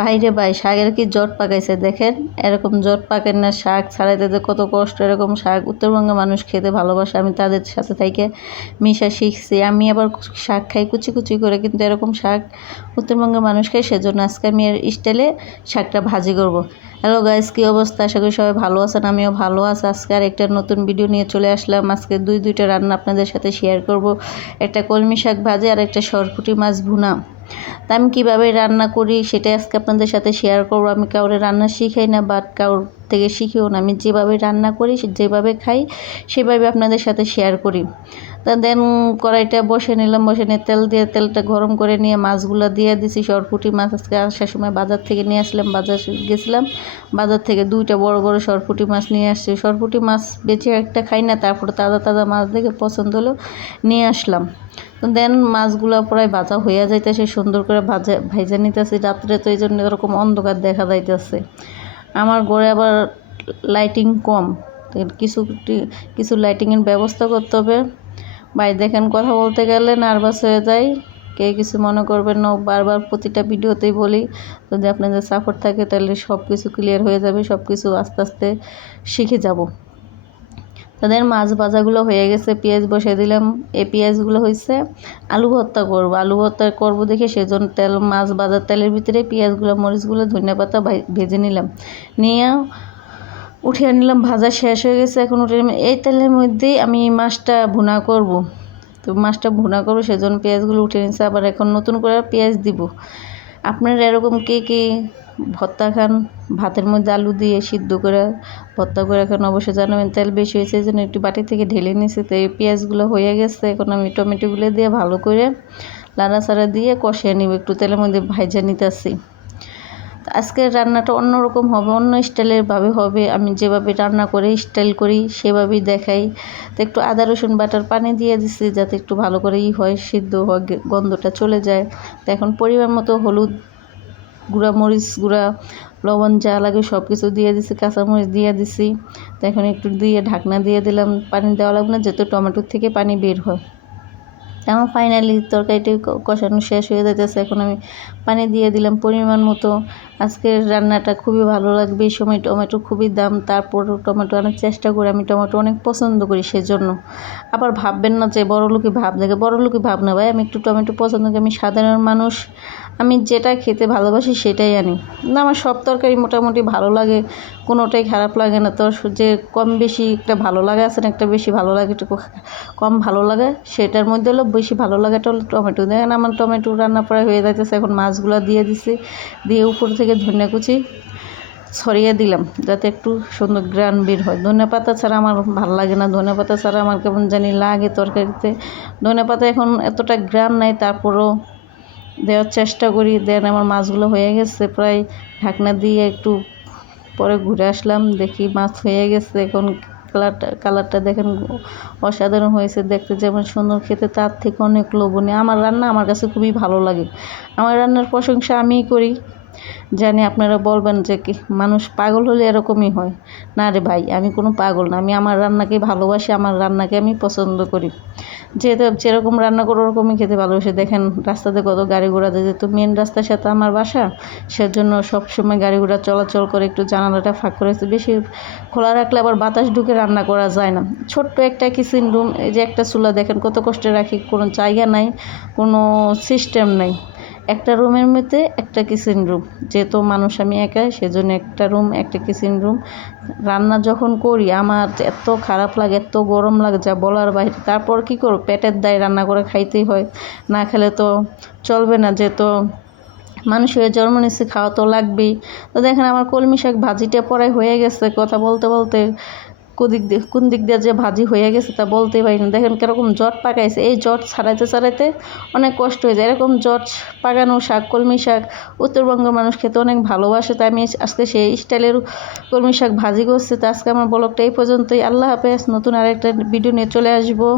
বাইরে ভাই শাকের কি জট পাকাইছে দেখেন। এরকম জট পাকেন না, শাক ছাড়াইতে যে কত কষ্ট। এরকম শাক উত্তরবঙ্গের মানুষ খেতে ভালোবাসে, আমি তাদের সাথে থেকে মিশা শিখছি। আমি আবার শাক খাই কুচি কুচি করে, কিন্তু এরকম শাক উত্তরবঙ্গের মানুষ খায়, সেজন্য আজকে আমি এর স্টাইলে শাকটা ভাজি করব। হ্যালো গাইস, কী অবস্থা? আশা করি সবাই ভালো আছেন, আমিও ভালো আছি। আজকে আর একটা নতুন ভিডিও নিয়ে চলে আসলাম। আজকে দুইটা রান্না আপনাদের সাথে শেয়ার করব। একটা কলমি শাক ভাজি আর একটা সরপুঁটি মাছ ভুনা। তা আমি কীভাবে রান্না করি সেটাই আজকে আপনাদের সাথে শেয়ার করবো। আমি কাউরে রান্না শিখাই না, বাট কারোর থেকে শিখিও না। আমি যেভাবে রান্না করি, যেভাবে খাই, সেভাবে আপনাদের সাথে শেয়ার করি। তা দেন কড়াইটা বসে নিলাম, বসে নিয়ে তেল দিয়ে তেলটা গরম করে নিয়ে মাছগুলো দিয়ে দিছি। সরপুঁটি মাছ আজকে আসার সময় বাজার থেকে নিয়ে আসলাম, বাজার গেছিলাম, বাজার থেকে দুইটা বড় বড় সরপুঁটি মাছ নিয়ে আসছি। সরপুঁটি মাছ বেছে একটা খাই না, তারপরে তাজা তাজা মাছ দেখে পছন্দ হলো নিয়ে আসলাম। তো দেন মাছগুলো প্রায় ভাজা হইয়া যাইতেছে, সুন্দর করে ভাজা নিতেছি। রাত্রে তো এই জন্য এরকম অন্ধকার দেখা যাইতেছে। আমার ঘরে আবার লাইটিং কম, কিছু লাইটিংয়ের ব্যবস্থা করতে হবে। ভাই দেখেন, কথা বলতে গেলে নার্ভাস হয়ে যায়, কে কিছু মনে করবেন না। বারবার প্রতিটা ভিডিওতেই বলি, যদি আপনাদের সাপোর্ট থাকে তাহলে সব কিছু ক্লিয়ার হয়ে যাবে, সব কিছু আস্তে আস্তে শিখে যাব। তাদের মাছ ভাজাগুলো হয়ে গেছে, পেঁয়াজ বসিয়ে দিলাম। এই পেঁয়াজগুলো হয়েছে আলু ভর্তা করবো, আলু ভর্তা করবো দেখে সেজন্য তেল, মাছ ভাজার তেলের ভিতরে পেঁয়াজগুলো, মরিচগুলো, ধনিয়া পাতা ভেজে নিলাম, নিয়ে উঠিয়ে নিলাম। ভাজা শেষ হয়ে গেছে, এখন উঠে এই তেলের মধ্যেই আমি মাছটা ভুনা করব। তো মাছটা ভুনা করবো সেজন্য পেঁয়াজগুলো উঠে নিচ্ছে। আবার এখন নতুন করে পেঁয়াজ দিব। আপনারা এরকম কে ভর্তা খান, ভাতের মধ্যে আলু দিয়ে সিদ্ধ করে ভর্তা করে খান, অবশ্যই জানাবেন। তেল বেশি হয়েছে এই জন্য একটু বাটি থেকে ঢেলে নিয়েছি। তো এই পেঁয়াজগুলো হয়ে গেছে, এখন আমি টমেটোগুলো দিয়ে ভালো করে লাড়াচাড়া দিয়ে কষিয়ে নিব, একটু তেলের মধ্যে ভাজা নিতেছি। আজকের রান্নাটা অন্যরকম হবে, অন্য স্টাইলের ভাবে হবে। আমি যেভাবে রান্না করে স্টাইল করি সেভাবেই দেখাই। তো একটু আদা রসুন বাটার পানি দিয়ে দিচ্ছি, যাতে একটু ভালো করে হয়, সিদ্ধ হয়, গন্ধটা চলে যায়। তো এখন পরিমাণ মতো হলুদ গুঁড়া, মরিচ গুঁড়া, লবণ যা লাগে সব কিছু দিয়ে দিছি, কাঁচামরিচ দিয়ে দিছি। তো এখন একটু দিয়ে ঢাকনা দিয়ে দিলাম। পানি দেওয়া লাগবে না, যেহেতু টমেটোর থেকে পানি বের হয়। আমার ফাইনালি তরকারিটি কষানো শেষ হয়ে যাইতেছে, এখন আমি পানি দিয়ে দিলাম পরিমাণ মতো। আজকের রান্নাটা খুবই ভালো লাগবে। এই সময় টমেটো খুবই দাম, তারপরও টমেটো আনার চেষ্টা করি। আমি টমেটো অনেক পছন্দ করি, সেজন্য। আবার ভাববেন না যে বড়লোকি ভাব দেখে, বড়লোকি ভাব না ভাই, আমি একটু টমেটো পছন্দ করি। আমি সাধারণ মানুষ, আমি যেটা খেতে ভালোবাসি সেটাই আনি। না, আমার সব তরকারি মোটামুটি ভালো লাগে, কোনোটাই খারাপ লাগে না। তো যে কম বেশি একটা ভালো লাগে আছে না, একটা বেশি ভালো লাগে, একটু কম ভালো লাগে, সেটার মধ্যে হলো বেশি ভালো লাগাটা হলো টমেটো। দেখেন আমার টমেটো রান্না প্রায় হয়ে যাইতেছে, এখন মাছগুলো দিয়ে দিছি, দিয়ে উপর থেকে ধনিয়া কুচি ছড়িয়ে দিলাম, যাতে একটু সুন্দর গ্রান বের হয়। ধনিয়া পাতা ছাড়া আমার ভালো লাগে না, ধনিয়া পাতা ছাড়া আমার কেমন জানি লাগে তরকারিতে। ধনিয়া পাতা এখন এতটা গ্রান নাই, তারপরও দেওয়ার চেষ্টা করি। দেন আমার মাছগুলো হয়ে গেছে, প্রায় ঢাকনা দিয়ে একটু পরে ঘুরে আসলাম, দেখি মাছ হয়ে গেছে। এখন কালারটা দেখেন অসাধারণ হয়েছে দেখতে, যেমন সুন্দর, খেতে তার থেকে অনেক লোভনীয়। আমার রান্না আমার কাছে খুবই ভালো লাগে। আমার রান্নার প্রশংসা আমিই করি। জানি আপনারা বলবেন যে কি মানুষ পাগল হলে এরকমই হয়। না রে ভাই, আমি কোনো পাগল না, আমি আমার রান্নাকে ভালোবাসি, আমার রান্নাকে আমি পছন্দ করি। যেরকম রান্না করে ওরকমই খেতে ভালোবাসি। দেখেন রাস্তাতে কত গাড়ি ঘোড়া যায়, যেহেতু মেন রাস্তার সাথে আমার বাসা, সেজন্য সবসময় গাড়ি ঘোড়া চলাচল করে, একটু জানালাটা ফাঁক করে বেশি খোলা রাখলে আবার বাতাস ঢুকে রান্না করা যায় না। ছোট্ট একটা কিচেন রুম, এই যে একটা চুলা দেখেন কত কষ্টে রাখি, কোনো জায়গা নাই, কোনো সিস্টেম নাই। একটা রুমের মধ্যে একটা কিচেন রুম, যেহেতু মানুষ আমি একা, সেজন্য একটা রুম, একটা কিচেন রুম। রান্না যখন করি আমার এত খারাপ লাগে, এত গরম লাগে যা বলার বাইরে। তারপর কি করব, পেটের দায় রান্না করে খাইতেই হয়, না খেলে তো চলবে না। যেহেতু মানুষ হয়ে জন্ম নিচ্ছে, খাওয়া তো লাগবেই। তো দেখেন আমার কলমি শাক ভাজিটা পরে হয়ে গেছে। কথা বলতে বলতে কোন দিক দিয়ে যে ভাজি হয়ে গেছে তা বলতেই পারি না। দেখেন কীরকম জট পাকাইছে, এই জট ছাড়াইতে অনেক কষ্ট হয়ে যায়। এরকম জট পাকানো শাক, কলমি শাক উত্তরবঙ্গের মানুষ খেতে অনেক ভালোবাসে। তাই আমি আজকে সেই স্টাইলের কলমি শাক ভাজি করছি। তো আজকে আমার ব্লগটা এই পর্যন্তই। আল্লাহ হাফেজ, নতুন আরেকটা ভিডিও নিয়ে চলে আসবো।